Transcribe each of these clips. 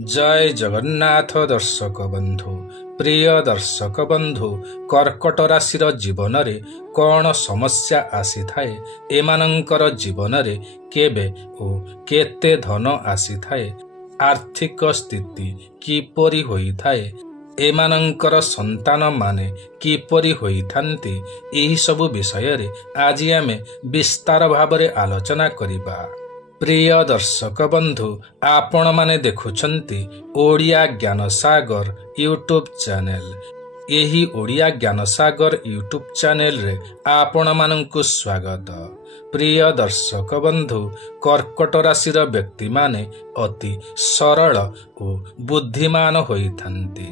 जय जगन्नाथ दर्शक बंधु प्रिय दर्शक बंधु कर्कट राशिर जीवन रे कौन समस्या आसी थाए एमानंकर जीवन रे केबे ओ केते धन आसी थाए आर्थिक स्थिति किपरि होई थाए एमानंकर संतान माने किपरि होई थांती एही सब विषय रे आज आमे विस्तार भाबरे आलोचना करिबा। प्रिय दर्शक बंधु आपण माने देखुछंती ओडिया ज्ञान सागर यूट्यूब चैनल। एही ओडिया ज्ञान सागर यूट्यूब चैनल रे आपण मानंकु स्वागत। प्रिय दर्शक बंधु कर्कट राशिर व्यक्ति माने अति सरल ओ बुद्धिमान होइथांती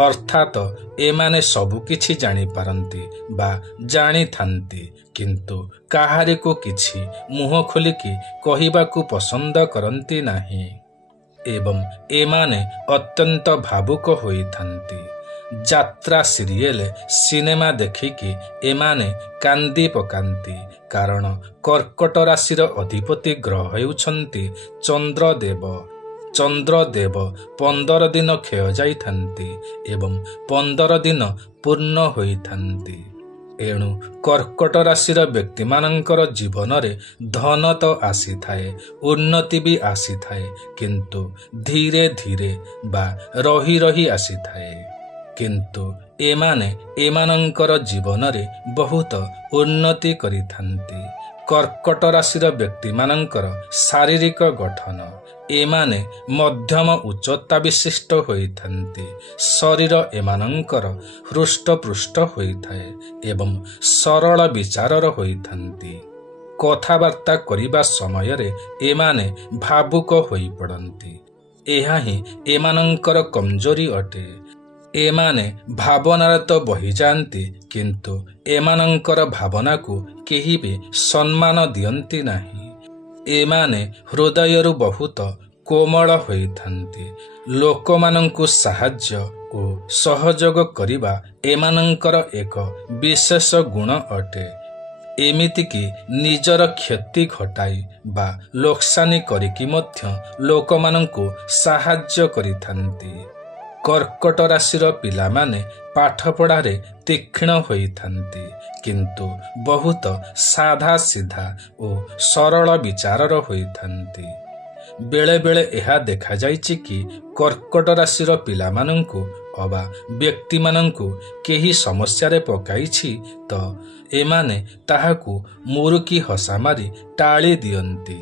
अर्थात एमाने सबु किछि जानि पारंती बा जानि थांती किंतु काहारी को किछि मुह खोलिकी कहिबाकू पसंद करंती नाही एवं एमाने अत्यंत भावुक होइथांती। यात्रा सीरियल सिनेमा देखिकी एमाने कांदी पकांती कारण कर्कट राशिर अधिपति ग्रह हेउछंती चंद्रदेव। चंद्रदेव 15 दिन क्षय जाइथांती एवं 15 दिन पूर्ण होइथांती। एणु कर्कट राशिर व्यक्ति मानंकर जीवन रे धन तो आसी थाए उन्नति भी आसी थाए किंतु धीरे धीरे बा रही रही आसी थाए किंतु एमाने एमानंकर जीवन रे बहुत उन्नति करिथांती। कर्कट राशिर व्यक्ति मानंकर शारीरिक गठन एमाने मध्यम उच्चता विशिष्ट होइथांती। शरीर एमानंकर हृष्टपृष्ट होइथाए एवं सरल विचारर होइथांती। कथाबार्ता करिबा समय रे एमाने भावुक होई पड़ंती। एहा ही एमानंकर कमजोरी अटे। एमाने भावनार तो बही जाती किंतु एमानंकर भावना को केही भी सम्मान दियंती नाही। एमाने हृदयरु बहुत कोमल होइथांती। लोकमानंकु साहाय्य ओ सहयोग करिबा एमानंकर एक विशेष गुण अटे। एमिति कि निजर क्षति घटाई बा लोकसानी करिकी मध्य लोकमानंकु साहाय्य करिथांती। कर्कट राशिर पिलामाने पाठ पढ़ारे तीक्ष्ण होइथांती किंतु बहुत साधा सीधा ओ सरल विचारर होइथांती। बेले बेले एहा देखा जाइछि कि कर्कट राशिर पिलामानंकु अबा व्यक्ति मानंकु केही समस्या रे पकाइछि तो एमाने ताहाकु मुरुकी हसा मारी टाळी दियंती।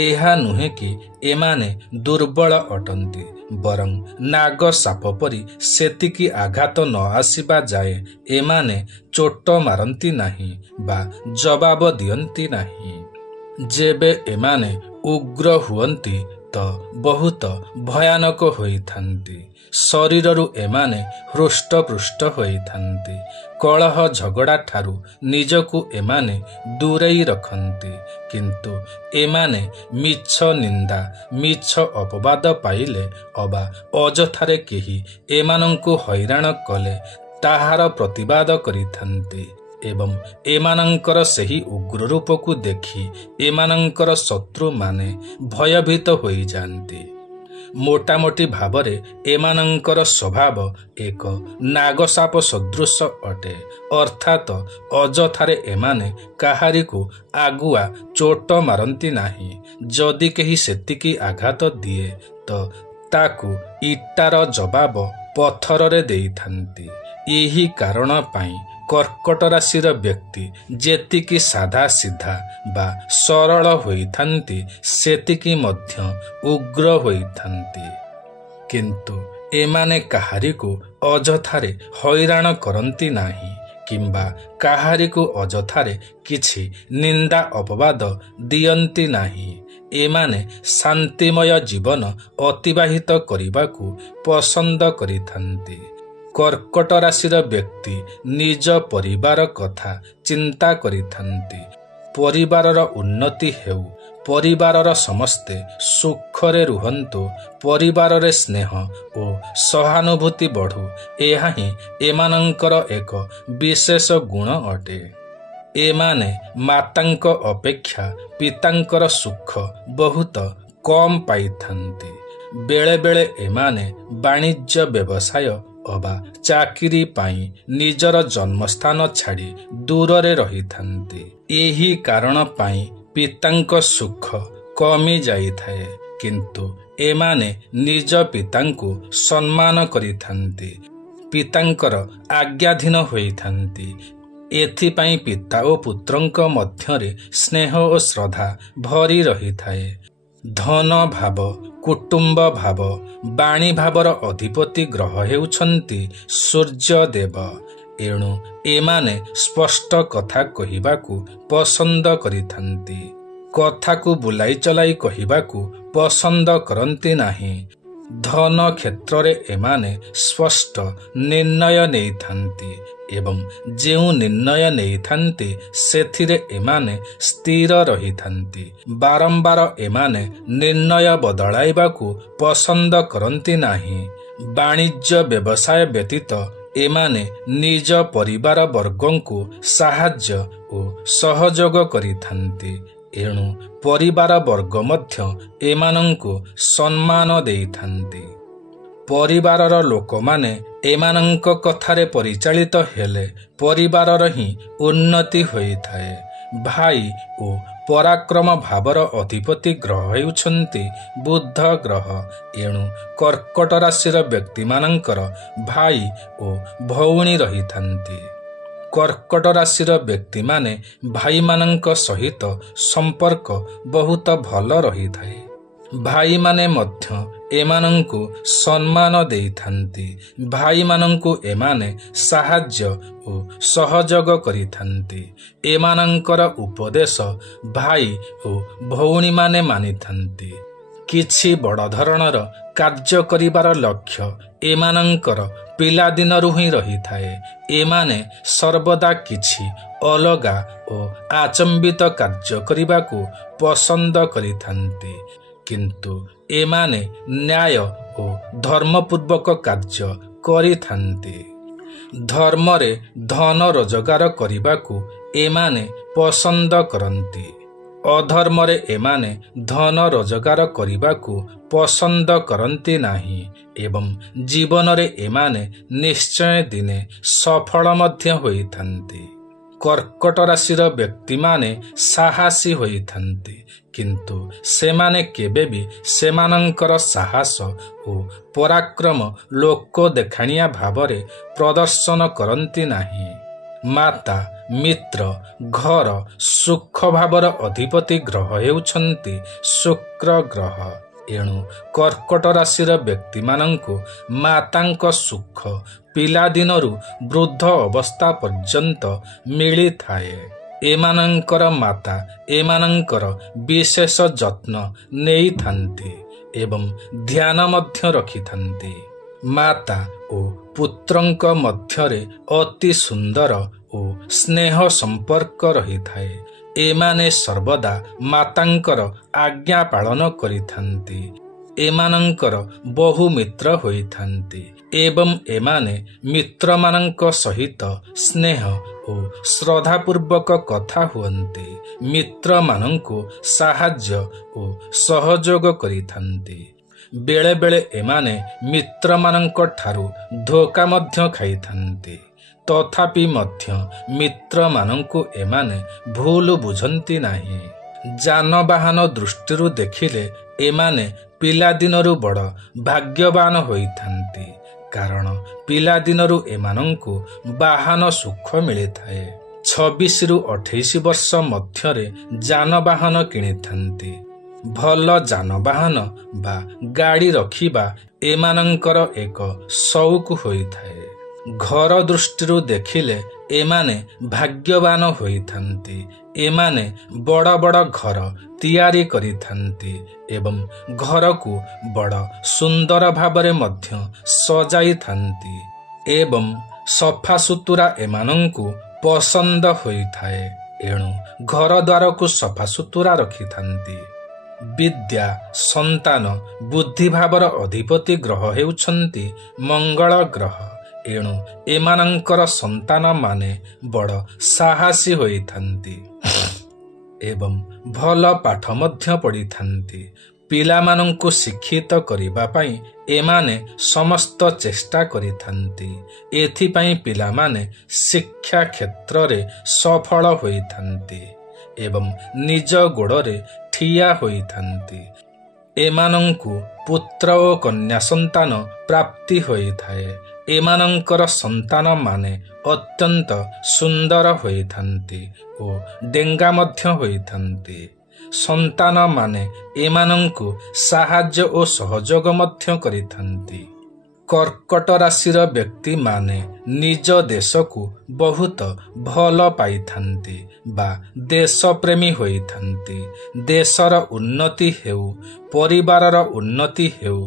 एहा नुहे कि एमाने दुर्बल अटंती बरं नाग साप परी सेतिकी आघात न आसिबा जाए एमाने चोट मारंती नाही बा जवाब दियंती नाही। जेबे एमाने उग्र हुअंती तो बहुत भयानक होइथांती। शरीररु एमाने हृष्टपृष्ट होइथांती। कलह झगड़ा ठारू निजकु एमाने दूरेई रखंती किंतु एमाने मिछ निंदा मिछ अपवाद पाइले अबा अजथारे केही एमानंकु हैरान कले ताहार प्रतिवाद करिथांती एवं एमानंकर सही उग्र रूप को देखी एमानंकर शत्रु माने भयभीत होई जांती। मोटामोटी भावरे एमानंकर स्वभाव एक नागसाप सदृश अटे अर्थात अजथारे एमाने काहारी को आगुआ चोट मारंती नाही। जदि केही सेतिकी आघात दिए तो ताकू इटार जवाब पत्थर रे देइथांती। एही कारण पाई कर्कट राशिर व्यक्ति जेतिकी साधा सीधा बा सरल होइथांती सेतिकी मध्य उग्र होइथांती किंतु एमाने काहारी को अजथारे हैरान करंती नाही किंबा काहारी को अजथारे किछि निंदा अपवाद दियंती नाही। एमाने शांतिमय जीवन अतिबाहित करिबाकू पसंद करिथांती। कर्कट राशिर व्यक्ति निज परिवार कथा चिंता करिथांती। परिवारर उन्नति हेउ परिवारर समस्ते सुखरे रुहंतु परिवाररे स्नेह ओ सहानुभूति बढ़ु एहा ही एमानंकर एक विशेष गुण अटे। एमाने मातांक अपेक्षा पितांकर सुख बहुत कम पाइथांती। बेले बेले एमाने वाणिज्य व्यवसाय अबा चाकिरी पाई निजर जन्मस्थान छाड़ी दूर रे रही थांती। एही कारण पाई पितांक सुख कमी जाई थाए, किंतु एमाने निज पितांकु सम्मान करिथांती, पितांकर आज्ञाधीन होइथांती। एथिपाई पिता ओ पुत्रंक मध्यरे स्नेह ओ श्रद्धा भरी रही थाए। धन भाव, कुटुंब भाव, वाणी भावर अधिपति ग्रह हेउछंती सूर्यदेव। एणु एमाने स्पष्ट कथा कहिबाकू पसंद करिथांती, कथाकू बुलाई चलाई कहिबाकू पसंद करंती नाही। धन क्षेत्र रे एमाने स्पष्ट निर्णय नेइथांती एवं जेउ निर्णय नेइथांती सेथिरे एमाने स्थिर रहिथांती। बारंबार एमाने निर्णय बदलाइबाकू पसंद करंती नाही। वाणिज्य व्यवसाय व्यतीत एमाने निज परिवार वर्गंकू साहाय्य ओ सहयोग करिथांती। एणु परिवार वर्ग मध्य एमानंकु सम्मान देइथांती। परिवारर लोकमाने एमानंक कथारे परिचालित हेले परिवारर ही उन्नति होइथाए। भाई ओ पराक्रम भावर अधिपति ग्रह हेउछंती बुध ग्रह। एणु कर्कट राशिर व्यक्ति मानंकर भाई ओ भौणी रहिथांती। कर्कट राशिर व्यक्ति माने भाई मानंक सहित संपर्क बहुत भल रही थाए। भाई माने मध्य एमानंकु सम्मान देइथांती। भाई मानंकु एमाने साहाय्य ओ सहयोग करिथांती। एमानंकर उपदेश भाई ओ भौणी माने मानिथांती। किछि बड़ धरणर कार्य करिबार लक्ष्य एमानंकर पिला दिनरु ही रही थाए। एमाने सर्वदा किछि अलगा ओ आचंबित कार्य करिबाकू पसंद करिथांती, किंतु एमाने न्याय ओ धर्मपूर्वक कार्य करिथांती। धर्मरे धन रोजगार करिबाकू एमाने पसंद करंती। अधर्मरे एमाने धन रोजगार करिबाकू पसंद करंती नाही एवं जीवन रे एमाने निश्चय दिने सफल मध्य होइथांती। कर्कट राशिर व्यक्ति माने साहसी होइथांती, किंतु सेमाने केबे भी सेमानंकर साहस ओ पराक्रम लोक देखाणिया भावरे प्रदर्शन करंती नाही। माता, मित्र, घर, सुख भावर अधिपति ग्रह हेउछंती शुक्र ग्रह। एणु कर्कट राशिर व्यक्ति मानंकु मातांक सुख पिला दिनरु वृद्ध अवस्था पर्यंत मिली थाए। एमानंकर माता एमानंकर विशेष जत्न नेई थांती एवं ध्यान मध्य रखिथांती। माता ओ पुत्रंक मध्यरे अति सुंदर ओ स्नेह संपर्क रही थाए। एमाने सर्वदा मातांकर आज्ञा पालन करिथांती। एमानंकर बहु मित्र होइथांती एवं एमाने मित्र मानंक सहित स्नेह ओ श्रद्धापूर्वक कथा हुअन्ती। मित्र मानंकु साहाय्य ओ सहयोग करिथांती। बेले बेले एमाने मित्र मानंक ठारू धोखा मध्य खाइथांती, तथापि मध्य मित्र मानंकु एमाने भूल बुझंती नाही। जानबाहन दृष्टिरु देखिले एमाने पिला दिनरु बड़ भाग्यवान होइथांती, कारण पिला दिनरु एमानंकु बाहन सुख मिलिथाए। 26 रु 28 वर्ष मध्यरे जानबाहन किनिथांती। भल जानबाहन बा गाड़ी रखिबा एमानंकर एक शौक होइथाए। घर दृष्टिरु देखिले एमाने भाग्यवान होइथांती। एमाने बड़ बड़ घर तैयारी करिथांती एवं घर को बड़ सुंदर भाबरे मध्य सजाई थांती एवं सफा सुतुरा एमानंकु पसंद होइथाए। एणु घर द्वार को सफा सुतुरा रखिथांती। विद्या, संतान, बुद्धि भावर अधिपति ग्रह हेउछंती मंगल ग्रह। एणु एमानंकर संतान माने बड़ साहसी होइथांती एवं भल पाठ मध्य पढ़िथांती। ପିଲାମାନଙ୍କୁ ଶିକ୍ଷିତ କରିବା ପାଇଁ ଏମାନେ ସମସ୍ତ ଚେଷ୍ଟା କରିଥାନ୍ତି। ଏଥିପାଇଁ ପିଲାମାନେ ଶିକ୍ଷା କ୍ଷେତ୍ରରେ ସଫଳ ହୋଇଥାନ୍ତି ଏବଂ ନିଜ ଗୋଡ଼ରେ ଠିଆ ହୋଇଥାନ୍ତି। ଏମାନଙ୍କୁ ପୁତ୍ର ଓ କନ୍ୟା ସନ୍ତାନ ପ୍ରାପ୍ତି ହୋଇଥାଏ। ଏମାନଙ୍କର ସନ୍ତାନମାନେ ଅତ୍ୟନ୍ତ ସୁନ୍ଦର ହୋଇଥାନ୍ତି ଓ ଡେଙ୍ଗା ମଧ୍ୟ ହୋଇଥାନ୍ତି। ସନ୍ତାନମାନେ ଏମାନଙ୍କୁ ସାହାଯ୍ୟ ଓ ସହଯୋଗ ମଧ୍ୟ କରିଥାନ୍ତି। କର୍କଟ ରାଶିର ବ୍ୟକ୍ତିମାନେ ନିଜ ଦେଶକୁ ବହୁତ ଭଲ ପାଇଥାନ୍ତି ବା ଦେଶପ୍ରେମୀ ହୋଇଥାନ୍ତି। ଦେଶର ଉନ୍ନତି ହେଉ, ପରିବାରର ଉନ୍ନତି ହେଉ,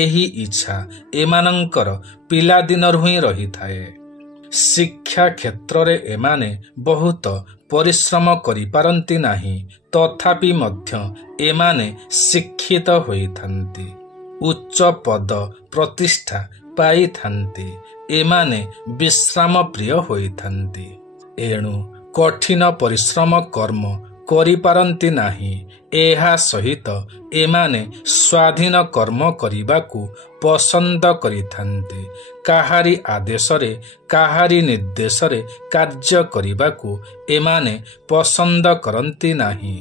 ଏହି ଇଚ୍ଛା ଏମାନଙ୍କର ପିଲାଦିନରୁ ହିଁ ରହିଥାଏ। ଶିକ୍ଷା କ୍ଷେତ୍ରରେ ଏମାନେ ବହୁତ ପରିଶ୍ରମ କରିପାରନ୍ତି ନାହିଁ, ତଥାପି ମଧ୍ୟ ଏମାନେ ଶିକ୍ଷିତ ହୋଇଥାନ୍ତି, ଉଚ୍ଚ ପଦ ପ୍ରତିଷ୍ଠା ପାଇଥାନ୍ତି। ଏମାନେ ବିଶ୍ରାମ ପ୍ରିୟ ହୋଇଥାନ୍ତି, ଏଣୁ କଠିନ ପରିଶ୍ରମ କର୍ମ କରିପାରନ୍ତି ନାହିଁ। ଏହା ସହିତ ଏମାନେ ସ୍ୱାଧୀନ କର୍ମ କରିବାକୁ ପସନ୍ଦ କରିଥାନ୍ତି। କାହାରି ଆଦେଶରେ, କାହାରି ନିର୍ଦ୍ଦେଶରେ କାର୍ଯ୍ୟ କରିବାକୁ ଏମାନେ ପସନ୍ଦ କରନ୍ତି ନାହିଁ।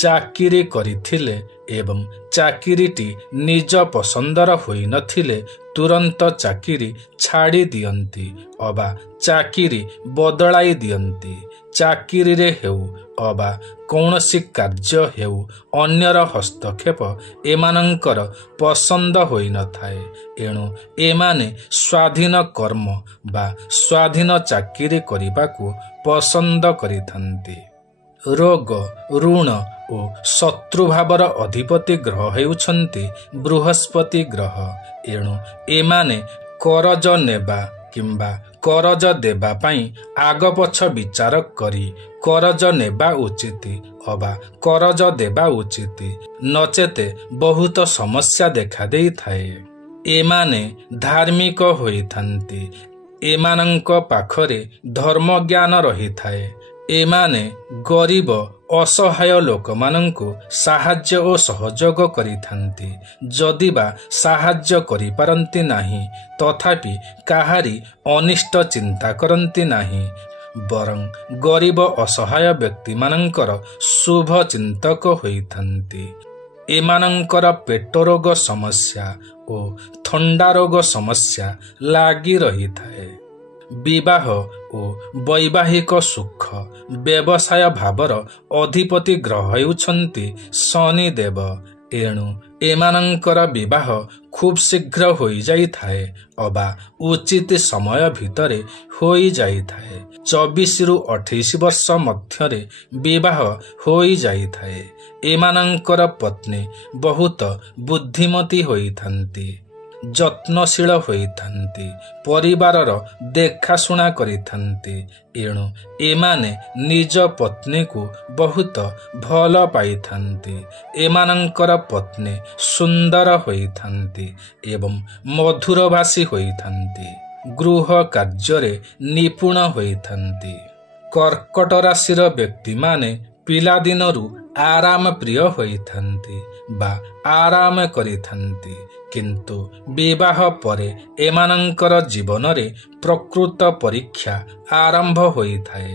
ଚାକିରି କରିଥିଲେ ଏବଂ ଚାକିରିଟି ନିଜ ପସନ୍ଦର ହୋଇନଥିଲେ ତୁରନ୍ତ ଚାକିରି ଛାଡ଼ି ଦିଅନ୍ତି ଅବା ଚାକିରି ବଦଳାଇ ଦିଅନ୍ତି। ଚାକିରିରେ ହେଉ ଅବା କୌଣସି କାର୍ଯ୍ୟ ହେଉ, ଅନ୍ୟର ହସ୍ତକ୍ଷେପ ଏମାନଙ୍କର ପସନ୍ଦ ହୋଇନଥାଏ। ଏଣୁ ଏମାନେ ସ୍ୱାଧୀନ କର୍ମ ବା ସ୍ୱାଧୀନ ଚାକିରି କରିବାକୁ ପସନ୍ଦ କରିଥାନ୍ତି। ରୋଗ, ଋଣ ଓ ଶତ୍ରୁଭାବର ଅଧିପତି ଗ୍ରହ ହେଉଛନ୍ତି ବୃହସ୍ପତି ଗ୍ରହ। ଏଣୁ ଏମାନେ କରଜ ନେବା କିମ୍ବା କରଜ ଦେବା ପାଇଁ ଆଗପଛ ବିଚାର କରି କରଜ ନେବା ଉଚିତ ଅବା କରଜ ଦେବା ଉଚିତ, ନଚେତ ବହୁତ ସମସ୍ୟା ଦେଖାଦେଇଥାଏ। ଏମାନେ ଧାର୍ମିକ ହୋଇଥାନ୍ତି। ଏମାନଙ୍କ ପାଖରେ ଧର୍ମଜ୍ଞାନ ରହିଥାଏ। ଏମାନେ ଗରିବ ଅସହାୟ ଲୋକମାନଙ୍କୁ ସାହାଯ୍ୟ ଓ ସହଯୋଗ କରିଥାନ୍ତି। ଯଦିବା ସାହାଯ୍ୟ କରିପାରନ୍ତି ନାହିଁ, ତଥାପି କାହାରି ଅନିଷ୍ଟ ଚିନ୍ତା କରନ୍ତି ନାହିଁ, ବରଂ ଗରିବ ଅସହାୟ ବ୍ୟକ୍ତିମାନଙ୍କର ଶୁଭ ଚିନ୍ତକ ହୋଇଥାନ୍ତି। ଏମାନଙ୍କର ପେଟ ରୋଗ ସମସ୍ୟା ଓ ଥଣ୍ଡା ରୋଗ ସମସ୍ୟା ଲାଗି ରହିଥାଏ। ବିବାହ ଓ ବୈବାହିକ ସୁଖ, ବ୍ୟବସାୟ ଭାବର ଅଧିପତି ଗ୍ରହ ହେଉଛନ୍ତି ଶନିଦେବ। ଏଣୁ ଏମାନଙ୍କର ବିବାହ ଖୁବ୍ ଶୀଘ୍ର ହୋଇଯାଇଥାଏ ଅବା ଉଚିତ ସମୟ ଭିତରେ ହୋଇଯାଇଥାଏ। 24ରୁ 28 ବର୍ଷ ମଧ୍ୟରେ ବିବାହ ହୋଇଯାଇଥାଏ। ଏମାନଙ୍କର ପତ୍ନୀ ବହୁତ ବୁଦ୍ଧିମତୀ ହୋଇଥାନ୍ତି, ଯତ୍ନଶୀଳ ହୋଇଥାନ୍ତି, ପରିବାରର ଦେଖାଶୁଣା କରିଥାନ୍ତି। ଏଣୁ ଏମାନେ ନିଜ ପତ୍ନୀକୁ ବହୁତ ଭଲ ପାଇଥାନ୍ତି। ଏମାନଙ୍କର ପତ୍ନୀ ସୁନ୍ଦର ହୋଇଥାନ୍ତି ଏବଂ ମଧୁରଭାଷୀ ହୋଇଥାନ୍ତି। ଗୃହ କାର୍ଯ୍ୟରେ ନିପୁଣ ହୋଇଥାନ୍ତି। କର୍କଟ ରାଶିର ବ୍ୟକ୍ତିମାନେ ପିଲାଦିନରୁ ଆରାମ ପ୍ରିୟ ହୋଇଥାନ୍ତି ବା ଆରାମ କରିଥାନ୍ତି, କିନ୍ତୁ ବିବାହ ପରେ ଏମାନଙ୍କର ଜୀବନରେ ପ୍ରକୃତ ପରୀକ୍ଷା ଆରମ୍ଭ ହୋଇଥାଏ।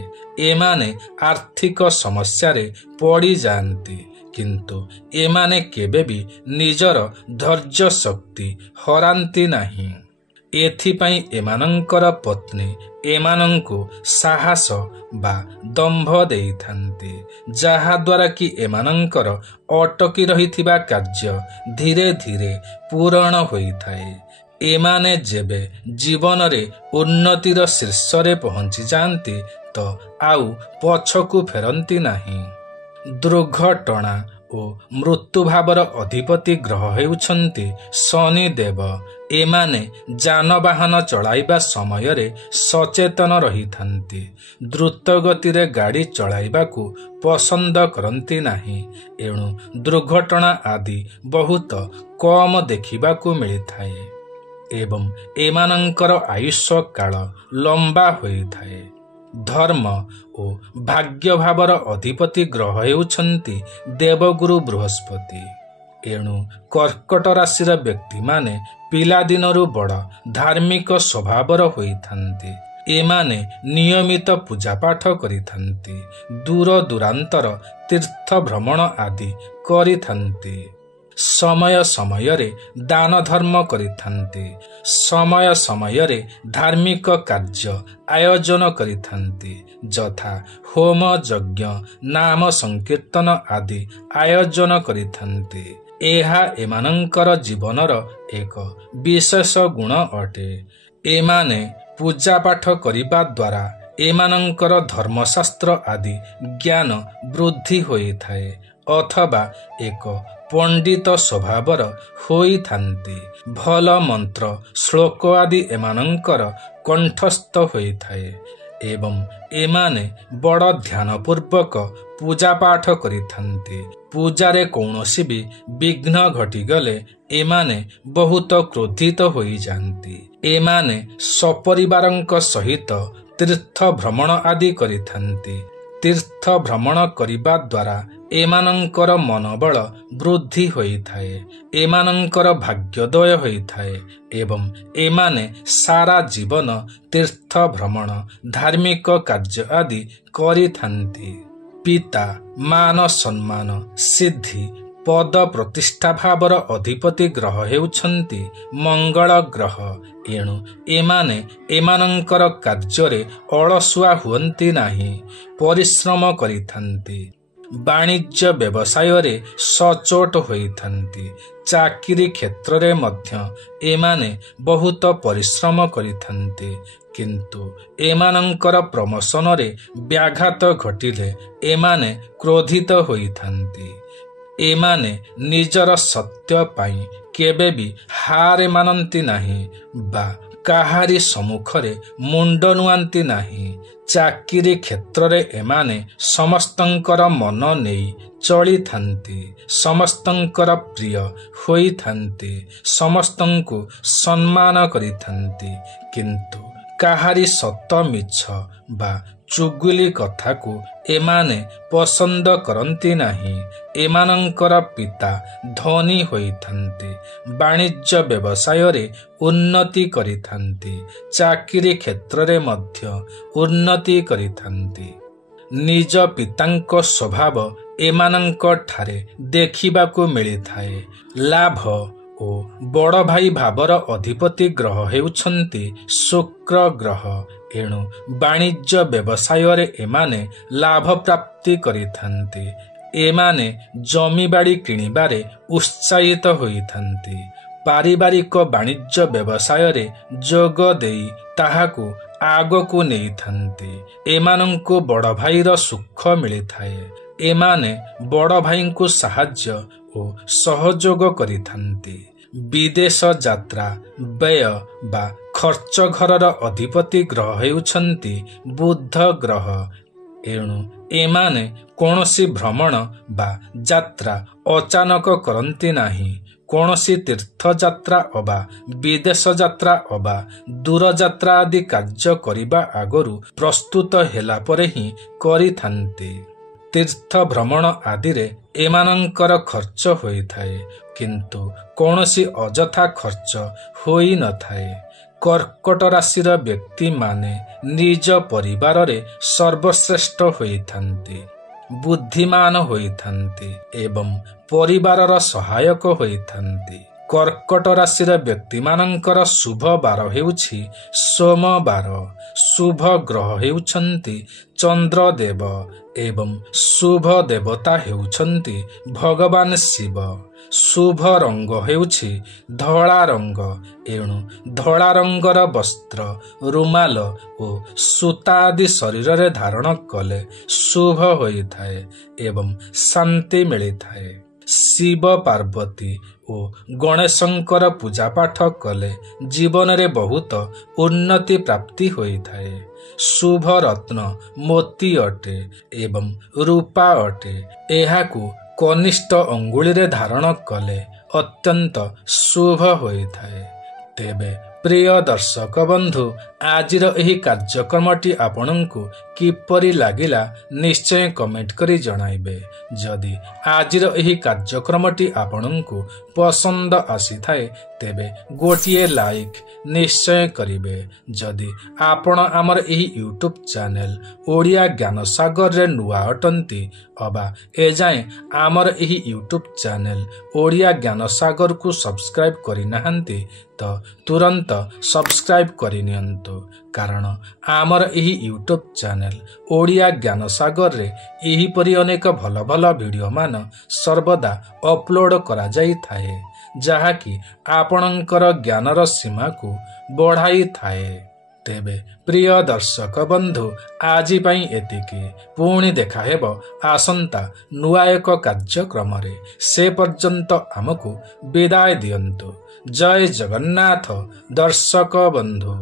ଏମାନେ ଆର୍ଥିକ ସମସ୍ୟାରେ ପଡ଼ିଯାଆନ୍ତି, କିନ୍ତୁ ଏମାନେ କେବେ ବି ନିଜର ଧୈର୍ଯ୍ୟ ଶକ୍ତି ହରାନ୍ତି ନାହିଁ। ଏଥିପାଇଁ ଏମାନଙ୍କର ପତ୍ନୀ ଏମାନଙ୍କୁ ସାହସ ବା ଦମ୍ଭ ଦେଇଥାନ୍ତି, ଯାହାଦ୍ୱାରା କି ଏମାନଙ୍କର ଅଟକି ରହିଥିବା କାର୍ଯ୍ୟ ଧୀରେ ଧୀରେ ପୂରଣ ହୋଇଥାଏ। ଏମାନେ ଯେବେ ଜୀବନରେ ଉନ୍ନତିର ଶୀର୍ଷରେ ପହଞ୍ଚି ଯାଆନ୍ତି ତ ଆଉ ପଛକୁ ଫେରନ୍ତି ନାହିଁ। ଦୁର୍ଘଟଣା ଓ ମୃତ୍ୟୁଭାବର ଅଧିପତି ଗ୍ରହ ହେଉଛନ୍ତି ଶନିଦେବ। ଏମାନେ ଯାନବାହନ ଚଳାଇବା ସମୟରେ ସଚେତନ ରହିଥାନ୍ତି। ଦ୍ରୁତ ଗତିରେ ଗାଡ଼ି ଚଳାଇବାକୁ ପସନ୍ଦ କରନ୍ତି ନାହିଁ। ଏଣୁ ଦୁର୍ଘଟଣା ଆଦି ବହୁତ କମ ଦେଖିବାକୁ ମିଳିଥାଏ ଏବଂ ଏମାନଙ୍କର ଆୟୁଷ କାଳ ଲମ୍ବା ହୋଇଥାଏ। ଧର୍ମ ଓ ଭାଗ୍ୟ ଭାବର ଅଧିପତି ଗ୍ରହ ହେଉଛନ୍ତି ଦେବଗୁରୁ ବୃହସ୍ପତି। ଏଣୁ କର୍କଟ ରାଶିର ବ୍ୟକ୍ତିମାନେ ପିଲାଦିନରୁ ବଡ଼ ଧାର୍ମିକ ସ୍ୱଭାବର ହୋଇଥାନ୍ତି। ଏମାନେ ନିୟମିତ ପୂଜାପାଠ କରିଥାନ୍ତି। ଦୂର ଦୂରାନ୍ତର ତୀର୍ଥ ଭ୍ରମଣ ଆଦି କରିଥାନ୍ତି। ସମୟ ସମୟରେ ଦାନ ଧର୍ମ କରିଥାନ୍ତି। ସମୟ ସମୟରେ ଧାର୍ମିକ କାର୍ଯ୍ୟ ଆୟୋଜନ କରିଥାନ୍ତି, ଯଥା ହୋମ ଯଜ୍ଞ ନାମ ସଂକୀର୍ତ୍ତନ ଆଦି ଆୟୋଜନ କରିଥାନ୍ତି। ଏହା ଏମାନଙ୍କର ଜୀବନର ଏକ ବିଶେଷ ଗୁଣ ଅଟେ। ଏମାନେ ପୂଜାପାଠ କରିବା ଦ୍ୱାରା ଏମାନଙ୍କର ଧର୍ମଶାସ୍ତ୍ର ଆଦି ଜ୍ଞାନ ବୃଦ୍ଧି ହୋଇଥାଏ ଅଥବା ଏକ ପଣ୍ଡିତ ସ୍ୱଭାବର ହୋଇଥାନ୍ତି। ଭଲ ମନ୍ତ୍ର ଶ୍ଲୋକ ଆଦି ଏମାନଙ୍କର କଣ୍ଠସ୍ଥ ହୋଇଥାଏ ଏବଂ ଏମାନେ ବଡ଼ ଧ୍ୟାନପୂର୍ବକ ପୂଜାପାଠ କରିଥାନ୍ତି। ପୂଜାରେ କୌଣସି ବି ବିଘ୍ନ ଘଟିଗଲେ ଏମାନେ ବହୁତ କ୍ରୋଧିତ ହୋଇଯାଆନ୍ତି। ଏମାନେ ସପରିବାରଙ୍କ ସହିତ ତୀର୍ଥ ଭ୍ରମଣ ଆଦି କରିଥାନ୍ତି। ତୀର୍ଥ ଭ୍ରମଣ କରିବା ଦ୍ୱାରା ଏମାନଙ୍କର ମନୋବଳ ବୃଦ୍ଧି ହୋଇଥାଏ। ଏମାନଙ୍କର ଭାଗ୍ୟୋଦୟ ହୋଇଥାଏ ଏବଂ ଏମାନେ ସାରା ଜୀବନ ତୀର୍ଥ ଭ୍ରମଣ ଧାର୍ମିକ କାର୍ଯ୍ୟ ଆଦି କରିଥାନ୍ତି। ପିତା ମାନ ସମ୍ମାନ ସିଦ୍ଧି ପଦ ପ୍ରତିଷ୍ଠା ଭାବର ଅଧିପତି ଗ୍ରହ ହେଉଛନ୍ତି ମଙ୍ଗଳ ଗ୍ରହ। ଏଣୁ ଏମାନେ ଏମାନଙ୍କର କାର୍ଯ୍ୟରେ ଅଳସୁଆ ହୁଅନ୍ତି ନାହିଁ, ପରିଶ୍ରମ କରିଥାନ୍ତି। ବାଣିଜ୍ୟ ବ୍ୟବସାୟରେ ସଚୋଟ ହୋଇଥାନ୍ତି। ଚାକିରି କ୍ଷେତ୍ରରେ ମଧ୍ୟ ଏମାନେ ବହୁତ ପରିଶ୍ରମ କରିଥାନ୍ତି, କିନ୍ତୁ ଏମାନଙ୍କର ପ୍ରମୋଶନରେ ବ୍ୟାଘାତ ଘଟିଲେ ଏମାନେ କ୍ରୋଧିତ ହୋଇଥାନ୍ତି। ଏମାନେ ନିଜର ସତ୍ୟ ପାଇଁ କେବେ ବି ହାର ମାନନ୍ତି ନାହିଁ ବା କାହାରି ସମ୍ମୁଖରେ ମୁଣ୍ଡ ନୁଆନ୍ତି ନାହିଁ। ଚାକିରି କ୍ଷେତ୍ରରେ ଏମାନେ ସମସ୍ତଙ୍କର ମନ ନେଇ ଚଳିଥାନ୍ତି, ସମସ୍ତଙ୍କର ପ୍ରିୟ ହୋଇଥାନ୍ତି, ସମସ୍ତଙ୍କୁ ସମ୍ମାନ କରିଥାନ୍ତି, କିନ୍ତୁ କାହାରି ସତ ମିଛ ବା ଚୁଗୁଲି କଥାକୁ ଏମାନେ ପସନ୍ଦ କରନ୍ତି ନାହିଁ। ଏମାନଙ୍କର ପିତା ଧନୀ ହୋଇଥାନ୍ତି, ବାଣିଜ୍ୟ ବ୍ୟବସାୟରେ ଉନ୍ନତି କରିଥାନ୍ତି, ଚାକିରି କ୍ଷେତ୍ରରେ ମଧ୍ୟ ଉନ୍ନତି କରିଥାନ୍ତି। ନିଜ ପିତାଙ୍କ ସ୍ୱଭାବ ଏମାନଙ୍କ ଠାରେ ଦେଖିବାକୁ ମିଳିଥାଏ। ଲାଭ ଓ ବଡ଼ ଭାଇ ଭାବର ଅଧିପତି ଗ୍ରହ ହେଉଛନ୍ତି ଶୁକ୍ର ଗ୍ରହ। ଏଣୁ ବାଣିଜ୍ୟ ବ୍ୟବସାୟରେ ଏମାନେ ଲାଭ ପ୍ରାପ୍ତି କରିଥାନ୍ତି। ଏମାନେ ଜମିବାଡ଼ି କିଣିବାରେ ଉତ୍ସାହିତ ହୋଇଥାନ୍ତି। ପାରିବାରିକ ବାଣିଜ୍ୟ ବ୍ୟବସାୟରେ ଯୋଗ ଦେଇ ତାହାକୁ ଆଗକୁ ନେଇଥାନ୍ତି। ଏମାନଙ୍କୁ ବଡ଼ ଭାଇର ସୁଖ ମିଳିଥାଏ। ଏମାନେ ବଡ଼ ଭାଇଙ୍କୁ ସାହାଯ୍ୟ ଓ ସହଯୋଗ କରିଥାନ୍ତି। ବିଦେଶ ଯାତ୍ରା ବ୍ୟୟ ବା ଖର୍ଚ୍ଚ ଘରର ଅଧିପତି ଗ୍ରହ ହେଉଛନ୍ତି ବୁଧ ଗ୍ରହ। ଏଣୁ ଏମାନେ କୌଣସି ଭ୍ରମଣ ବା ଯାତ୍ରା ଅଚାନକ କରନ୍ତି ନାହିଁ। କୌଣସି ତୀର୍ଥଯାତ୍ରା ଅବା ବିଦେଶ ଯାତ୍ରା ଅବା ଦୂରଯାତ୍ରା ଆଦି କାର୍ଯ୍ୟ କରିବା ଆଗରୁ ପ୍ରସ୍ତୁତ ହେଲା ପରେ ହିଁ କରିଥାନ୍ତି। ତୀର୍ଥ ଭ୍ରମଣ ଆଦିରେ ଏମାନଙ୍କର ଖର୍ଚ୍ଚ ହୋଇଥାଏ, କିନ୍ତୁ କୌଣସି ଅଯଥା ଖର୍ଚ୍ଚ ହୋଇନଥାଏ। କର୍କଟ ରାଶିର ବ୍ୟକ୍ତିମାନେ ନିଜ ପରିବାରରେ ସର୍ବଶ୍ରେଷ୍ଠ ହୋଇଥାନ୍ତି, ବୁଦ୍ଧିମାନ ହୋଇଥାନ୍ତି ଏବଂ ପରିବାରର ସହାୟକ ହୋଇଥାନ୍ତି। କର୍କଟ ରାଶିର ବ୍ୟକ୍ତିମାନଙ୍କର ଶୁଭ ବାର ହେଉଛି ସୋମବାର। ଶୁଭ ଗ୍ରହ ହେଉଛନ୍ତି ଚନ୍ଦ୍ରଦେବ ଏବଂ ଶୁଭ ଦେବତା ହେଉଛନ୍ତି ଭଗବାନ ଶିବ। ଶୁଭ ରଙ୍ଗ ହେଉଛି ଧଳା ରଙ୍ଗ। ଏଣୁ ଧଳା ରଙ୍ଗର ବସ୍ତ୍ର, ରୁମାଲ ଓ ସୂତା ଆଦି ଶରୀରରେ ଧାରଣ କଲେ ଶୁଭ ହୋଇଥାଏ ଏବଂ ଶାନ୍ତି ମିଳିଥାଏ। ଶିବ ପାର୍ବତୀ ଓ ଗଣେଶଙ୍କର ପୂଜାପାଠ କଲେ ଜୀବନରେ ବହୁତ ଉନ୍ନତି ପ୍ରାପ୍ତି ହୋଇଥାଏ। ଶୁଭ ରତ୍ନ ମୋତି ଅଟେ ଏବଂ ରୂପା ଅଟେ। ଏହାକୁ କନିଷ୍ଠ ଅଙ୍ଗୁଳିରେ ଧାରଣ କଲେ ଅତ୍ୟନ୍ତ ଶୁଭ ହୋଇଥାଏ। ତେବେ ପ୍ରିୟ ଦର୍ଶକ ବନ୍ଧୁ, आजिर एही कार्यक्रमटी आपणଙ୍କୁ किपरि लागिला निश्चय कमेंट करी जणाइबे। जदि आजिर एही कार्यक्रमटी आपणଙ୍କୁ पसंद आसी थाए तेबे गोटिए लाइक निश्चय करिबे। जदि आपण आमर एही यूट्यूब चैनल ओडिया ज्ञान सागर रे नुआ अटंती अबा एजाए आमर एही यूट्यूब चैनल ओडिया ज्ञान सागर को सब्सक्राइब करि नाहंती तो तुरंत सब्सक्राइब करि नियंतु, कारण आमर एही यूट्यूब चैनल ओडिया ज्ञान सागर रे एही परि अनेक भल भल वीडियो मान सर्वदा अपलोड करा जाई थाए, जहा कि आपणकर ज्ञानर सीमा को बढ़ाई थाए। तेबे प्रिय दर्शक बंधु आजि पई एतिकी, पुणी देखा हेबो आसंता नुआ एक कार्यक्रम रे। से पर्यंत आमको विदाय दियंतु। जय जगन्नाथ दर्शक बंधु।